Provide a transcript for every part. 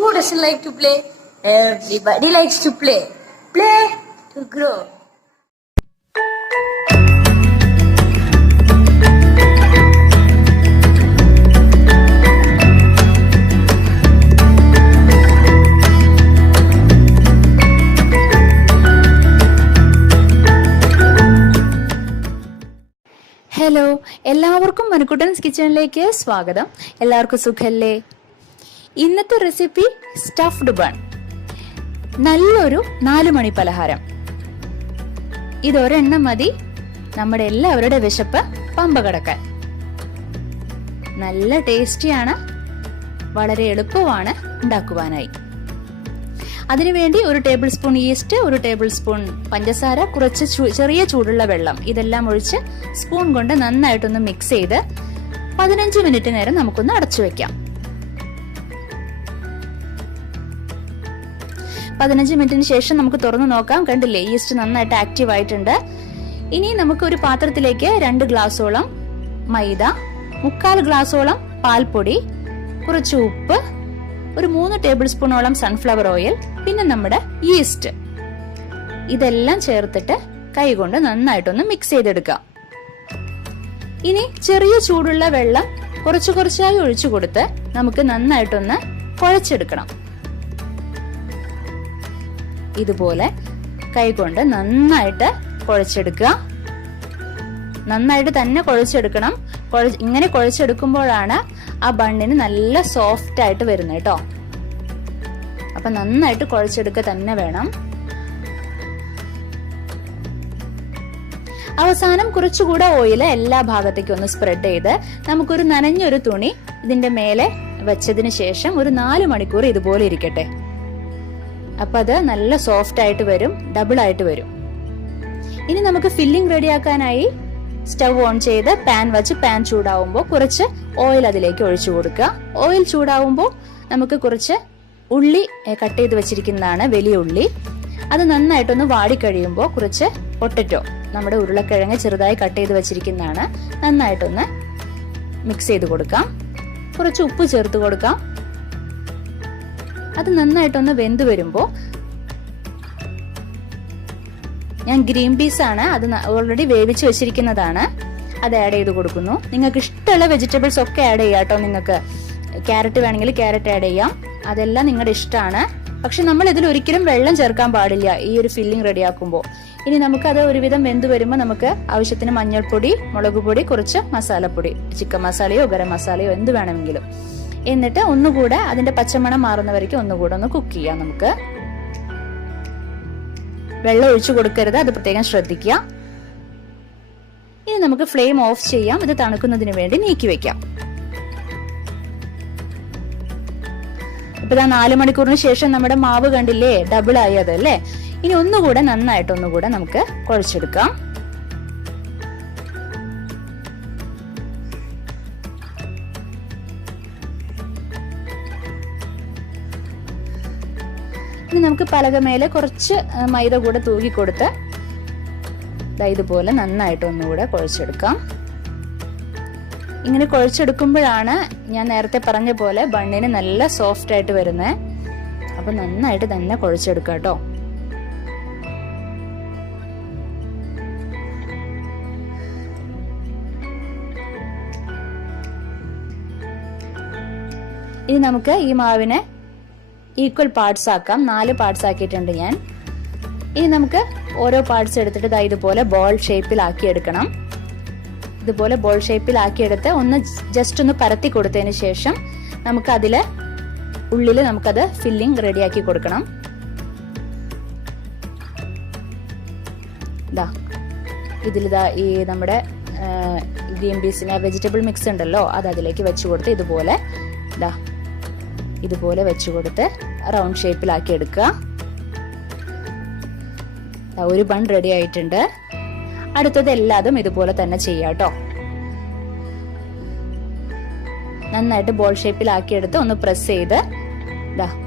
Who doesn't like to play? Everybody likes to play. Play to grow. Hello, എല്ലാവർക്കും മനുക്കുട്ടൻസ് കിച്ചണിലേക്ക് സ്വാഗതം. എല്ലാവർക്കും സുഖല്ലേ? ഇന്നത്തെ റെസിപ്പി സ്റ്റഫ്ഡ് ബൺ, നല്ലൊരു 4 മണി പലഹാരം. ഇതൊരെണ്ണം മതി നമ്മുടെ എല്ലാവരുടെ വിശപ്പ് പമ്പ കടക്കാൻ. നല്ല ടേസ്റ്റിയാണ്, വളരെ എളുപ്പമാണ് ഉണ്ടാക്കുവാനായി. അതിനുവേണ്ടി 1 table spoon east, 1 table spoon പഞ്ചസാര, കുറച്ച് ചെറിയ ചൂടുള്ള വെള്ളം, ഇതെല്ലാം ഒഴിച്ച് സ്പൂൺ കൊണ്ട് നന്നായിട്ടൊന്ന് മിക്സ് ചെയ്ത് 15 മിനിറ്റ് നേരം നമുക്കൊന്ന് അടച്ചു വെക്കാം. 15 മിനിറ്റിന് ശേഷം നമുക്ക് തുറന്നു നോക്കാം. കണ്ടില്ലേ, ഈസ്റ്റ് നന്നായിട്ട് ആക്റ്റീവ് ആയിട്ടുണ്ട്. ഇനി നമുക്ക് ഒരു പാത്രത്തിലേക്ക് 2 ഗ്ലാസോളം മൈദ, 3/4 ഗ്ലാസോളം പാൽപ്പൊടി, കുറച്ച് ഉപ്പ്, ഒരു 3 ടേബിൾ സ്പൂണോളം സൺഫ്ലവർ ഓയിൽ, പിന്നെ നമ്മുടെ ഈസ്റ്റ്, ഇതെല്ലാം ചേർത്തിട്ട് കൈകൊണ്ട് നന്നായിട്ടൊന്ന് മിക്സ് ചെയ്തെടുക്കാം. ഇനി ചെറിയ ചൂടുള്ള വെള്ളം കുറച്ച് കുറച്ചായി ഒഴിച്ചു കൊടുത്ത് നമുക്ക് നന്നായിട്ടൊന്ന് കുഴച്ചെടുക്കണം. ഇതുപോലെ കൈകൊണ്ട് നന്നായിട്ട് കുഴച്ചെടുക്കുക. നന്നായിട്ട് തന്നെ കുഴച്ചെടുക്കണം. ഇങ്ങനെ കുഴച്ചെടുക്കുമ്പോഴാണ് ആ ബണ്ണിന് നല്ല സോഫ്റ്റ് ആയിട്ട് വരുന്നത് കേട്ടോ. അപ്പൊ നന്നായിട്ട് കുഴച്ചെടുക്കുക തന്നെ വേണം. അവസാനം കുറച്ചുകൂടെ ഓയിൽ എല്ലാ ഭാഗത്തേക്കും ഒന്ന് സ്പ്രെഡ് ചെയ്ത് നമുക്കൊരു നനഞ്ഞൊരു തുണി ഇതിന്റെ മേലെ വെച്ചതിന് ശേഷം ഒരു 4 മണിക്കൂർ ഇതുപോലെ ഇരിക്കട്ടെ. അപ്പൊ അത് നല്ല സോഫ്റ്റ് ആയിട്ട് വരും, ഡബിൾ ആയിട്ട് വരും. ഇനി നമുക്ക് ഫില്ലിംഗ് റെഡിയാക്കാനായി സ്റ്റവ് ഓൺ ചെയ്ത് പാൻ വെച്ച് പാൻ ചൂടാവുമ്പോൾ കുറച്ച് ഓയിൽ അതിലേക്ക് ഒഴിച്ചു കൊടുക്കുക. ഓയിൽ ചൂടാവുമ്പോൾ നമുക്ക് കുറച്ച് ഉള്ളി കട്ട് ചെയ്ത് വെച്ചിരിക്കുന്നതാണ്, വലിയ ഉള്ളി. അത് നന്നായിട്ടൊന്ന് വാടിക്കഴിയുമ്പോൾ കുറച്ച് പൊട്ടറ്റോ, നമ്മുടെ ഉരുളക്കിഴങ്ങ് ചെറുതായി കട്ട് ചെയ്ത് വെച്ചിരിക്കുന്നതാണ്, നന്നായിട്ടൊന്ന് മിക്സ് ചെയ്ത് കൊടുക്കാം. കുറച്ച് ഉപ്പ് ചേർത്ത് കൊടുക്കാം. അത് നന്നായിട്ടൊന്ന് വെന്ത് വരുമ്പോൾ ഞാൻ ഗ്രീൻ പീസ് ആണ്, അത് ഓൾറെഡി വേവിച്ച് വെച്ചിരിക്കുന്നതാണ്, അത് ആഡ് ചെയ്ത് കൊടുക്കുന്നു. നിങ്ങൾക്ക് ഇഷ്ടമുള്ള വെജിറ്റബിൾസ് ഒക്കെ ആഡ് ചെയ്യാം കേട്ടോ. നിങ്ങൾക്ക് ക്യാരറ്റ് വേണമെങ്കിൽ ക്യാരറ്റ് ആഡ് ചെയ്യാം, അതെല്ലാം നിങ്ങളുടെ ഇഷ്ടമാണ്. പക്ഷെ നമ്മൾ ഇതിൽ ഒരിക്കലും വെള്ളം ചേർക്കാൻ പാടില്ല ഈ ഒരു ഫില്ലിംഗ് റെഡിയാക്കുമ്പോൾ. ഇനി നമുക്കത് ഒരുവിധം വെന്ത് വരുമ്പോൾ നമുക്ക് ആവശ്യത്തിന് മഞ്ഞൾപ്പൊടി, മുളക് പൊടി, കുറച്ച് മസാലപ്പൊടി, ചിക്കൻ മസാലയോ ഗരം മസാലയോ എന്ത് വേണമെങ്കിലും, എന്നിട്ട് ഒന്നുകൂടെ അതിന്റെ പച്ചമണം മാറുന്നവരേക്കും ഒന്നുകൂടെ ഒന്ന് കുക്ക് ചെയ്യാം. നമുക്ക് വെള്ളം ഒഴിച്ചു കൊടുക്കരുത്, അത് പ്രത്യേകം ശ്രദ്ധിക്കുക. ഇനി നമുക്ക് ഫ്ലെയിം ഓഫ് ചെയ്യാം. ഇത് തണുക്കുന്നതിന് വേണ്ടി നീക്കി വെക്കാം. ഇപ്പൊ 4 മണിക്കൂറിന് ശേഷം നമ്മുടെ മാവ് കണ്ടില്ലേ, ഡബിൾ ആയത് അല്ലേ. ഇനി ഒന്നുകൂടെ നന്നായിട്ട് നമുക്ക് കുഴച്ചെടുക്കാം. ഇനി നമുക്ക് പലകമേലെ കുറച്ച് മൈദ കൂടെ തൂക്കി കൊടുത്ത് ഇതുപോലെ നന്നായിട്ട് ഒന്നുകൂടെ കുഴച്ചെടുക്കാം. ഇങ്ങനെ കുഴച്ചെടുക്കുമ്പോഴാണ് ഞാൻ നേരത്തെ പറഞ്ഞ പോലെ ബണ്ണിന് നല്ല സോഫ്റ്റ് ആയിട്ട് വരുന്നത്. അപ്പൊ നന്നായിട്ട് തന്നെ കുഴച്ചെടുക്കാം കേട്ടോ. ഇനി നമുക്ക് ഈ മാവിനെ ഈക്വൽ പാർട്സ് ആക്കാം. 4 പാർട്സ് ആക്കിയിട്ടുണ്ട് ഞാൻ. ഇനി നമുക്ക് ഓരോ പാർട്സ് എടുത്തിട്ട് ഇതുപോലെ ബോൾ ഷേപ്പിലാക്കി എടുക്കണം. ഇതുപോലെ ബോൾ ഷേപ്പിലാക്കിയെടുത്ത് ഒന്ന് ജസ്റ്റ് ഒന്ന് പരത്തി കൊടുത്തതിന് ശേഷം നമുക്ക് അതില് ഉള്ളില് നമുക്കത് ഫില്ലിംഗ് റെഡിയാക്കി കൊടുക്കണം. ഇതിലിതാ ഈ നമ്മുടെ ഗ്രീൻ പീസിന് വെജിറ്റബിൾ മിക്സ് ഉണ്ടല്ലോ, അത് അതിലേക്ക് വെച്ചു കൊടുത്ത് ഇതുപോലെ വെച്ചു കൊടുത്ത് റൗണ്ട് ഷേപ്പിലാക്കി എടുക്കുക. ഒരു ബൺ റെഡി ആയിട്ടുണ്ട്. അടുത്തത് എല്ലാതും ഇതുപോലെ തന്നെ ചെയ്യാം കേട്ടോ. നന്നായിട്ട് ബോൾ ഷേപ്പിലാക്കിയെടുത്ത് ഒന്ന് പ്രസ് ചെയ്ത്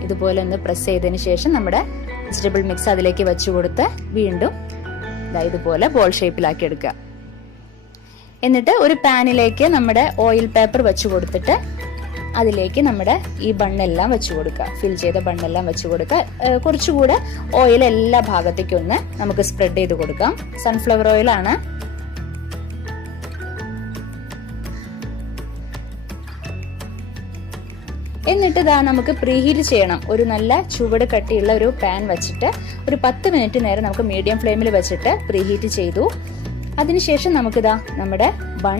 ഇതുപോലെ ഒന്ന് പ്രസ് ചെയ്തതിന് ശേഷം നമ്മുടെ വെജിറ്റബിൾ മിക്സ് അതിലേക്ക് വെച്ചു കൊടുത്ത് വീണ്ടും ഇതുപോലെ ബോൾ ഷേപ്പിലാക്കി എടുക്കുക. എന്നിട്ട് ഒരു പാനിലേക്ക് നമ്മുടെ ഓയിൽ പേപ്പർ വെച്ചു കൊടുത്തിട്ട് അതിലേക്ക് നമ്മുടെ ഈ ബണ്ണെല്ലാം വെച്ചു കൊടുക്കുക. ഫിൽ ചെയ്ത ബണ്ണെല്ലാം വെച്ചു കൊടുക്കുക. കുറച്ചുകൂടെ ഓയിൽ എല്ലാ ഭാഗത്തേക്കും ഒന്ന് നമുക്ക് സ്പ്രെഡ് ചെയ്ത് കൊടുക്കാം. സൺഫ്ലവർ ഓയിലാണ്. എന്നിട്ട് ഇതാ നമുക്ക് പ്രീഹീറ്റ് ചെയ്യണം. ഒരു നല്ല ചുവട് കട്ടിയുള്ള ഒരു പാൻ വെച്ചിട്ട് ഒരു 10 മിനിറ്റ് നേരം നമുക്ക് മീഡിയം ഫ്ലെയിമിൽ വെച്ചിട്ട് പ്രീഹീറ്റ് ചെയ്തു. അതിനുശേഷം നമുക്കിതാ നമ്മുടെ ബൺ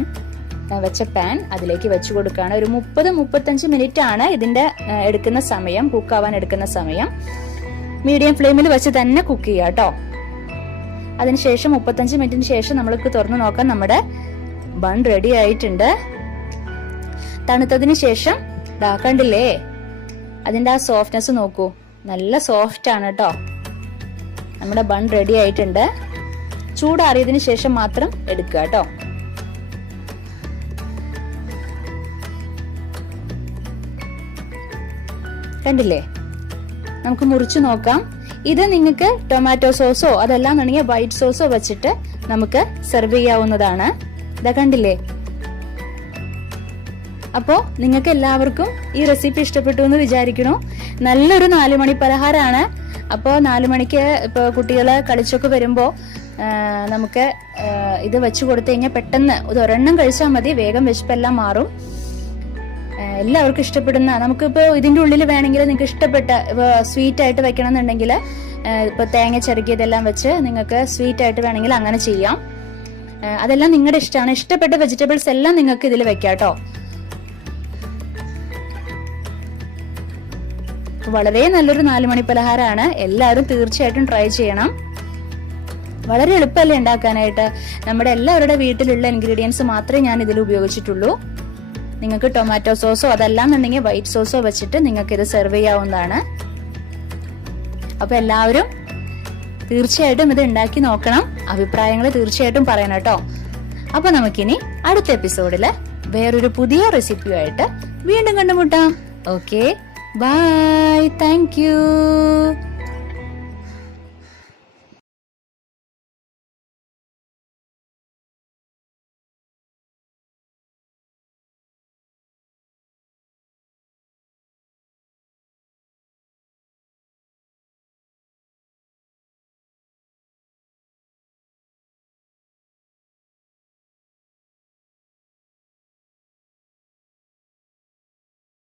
വെച്ച പാൻ അതിലേക്ക് വെച്ചു കൊടുക്കുകയാണ്. ഒരു 30-35 മിനിറ്റ് ആണ് ഇതിന്റെ എടുക്കുന്ന സമയം, കുക്കാവാൻ എടുക്കുന്ന സമയം. മീഡിയം ഫ്ലെയിമിൽ വെച്ച് തന്നെ കുക്ക് ചെയ്യുക കേട്ടോ. അതിനുശേഷം 35 മിനിറ്റിന് ശേഷം നമ്മൾക്ക് തുറന്നു നോക്കാം. നമ്മുടെ ബൺ റെഡി ആയിട്ടുണ്ട്. തണുത്തതിന് ശേഷം കണ്ടില്ലേ, അതിന്റെ ആ സോഫ്റ്റ്നെസ് നോക്കൂ, നല്ല സോഫ്റ്റ് ആണ് കേട്ടോ. നമ്മുടെ ബൺ റെഡി ആയിട്ടുണ്ട്. ചൂടാറിയതിനു ശേഷം മാത്രം എടുക്കുക കേട്ടോ. കണ്ടില്ലേ, നമുക്ക് മുറിച്ചു നോക്കാം. ഇത് നിങ്ങൾക്ക് ടൊമാറ്റോ സോസോ അതല്ലാന്നുണ്ടെങ്കിൽ വൈറ്റ് സോസോ വെച്ചിട്ട് നമുക്ക് സെർവ് ചെയ്യാവുന്നതാണ്. ഇതാ കണ്ടില്ലേ. അപ്പോ നിങ്ങൾക്ക് എല്ലാവർക്കും ഈ റെസിപ്പി ഇഷ്ടപ്പെട്ടു എന്ന് വിചാരിക്കണു. നല്ലൊരു 4 മണി പലഹാരമാണ്. അപ്പോൾ 4 മണിക്ക് ഇപ്പോൾ കുട്ടികളെ കളിച്ചൊക്കെ വരുമ്പോൾ നമുക്ക് ഇത് വെച്ച് കൊടുത്തു കഴിഞ്ഞാൽ പെട്ടെന്ന് ഒരെണ്ണം കഴിച്ചാൽ മതി, വേഗം വിശപ്പെല്ലാം മാറും. എല്ലാവർക്കും ഇഷ്ടപ്പെടുന്ന, നമുക്കിപ്പോൾ ഇതിന്റെ ഉള്ളിൽ വേണമെങ്കിൽ നിങ്ങൾക്ക് ഇഷ്ടപ്പെട്ട സ്വീറ്റ് ആയിട്ട് വെക്കണം എന്നുണ്ടെങ്കിൽ ഇപ്പൊ തേങ്ങ ചിരകിയതെല്ലാം വെച്ച് നിങ്ങൾക്ക് സ്വീറ്റ് ആയിട്ട് വേണമെങ്കിൽ അങ്ങനെ ചെയ്യാം. അതെല്ലാം നിങ്ങളുടെ ഇഷ്ടമാണ്. ഇഷ്ടപ്പെട്ട വെജിറ്റബിൾസ് എല്ലാം നിങ്ങൾക്ക് ഇതിൽ വെക്കാം കേട്ടോ. വളരെ നല്ലൊരു 4 മണി പലഹാരമാണ്. എല്ലാവരും തീർച്ചയായിട്ടും ട്രൈ ചെയ്യണം. വളരെ എളുപ്പമല്ലേ ഉണ്ടാക്കാനായിട്ട്. നമ്മുടെ എല്ലാവരുടെ വീട്ടിലുള്ള ഇൻഗ്രീഡിയൻസ് മാത്രമേ ഞാൻ ഇതിൽ ഉപയോഗിച്ചിട്ടുള്ളൂ. നിങ്ങൾക്ക് ടൊമാറ്റോ സോസോ അതല്ലാന്നുണ്ടെങ്കിൽ വൈറ്റ് സോസോ വെച്ചിട്ട് നിങ്ങൾക്ക് ഇത് സെർവ് ചെയ്യാവുന്നതാണ്. അപ്പൊ എല്ലാവരും തീർച്ചയായിട്ടും ഇത് ഉണ്ടാക്കി നോക്കണം. അഭിപ്രായങ്ങൾ തീർച്ചയായിട്ടും പറയണം കേട്ടോ. അപ്പൊ നമുക്കിനി അടുത്ത എപ്പിസോഡില് വേറൊരു പുതിയ റെസിപ്പിയുമായിട്ട് വീണ്ടും കണ്ടുമുട്ടാം. Okay, bye, thank U.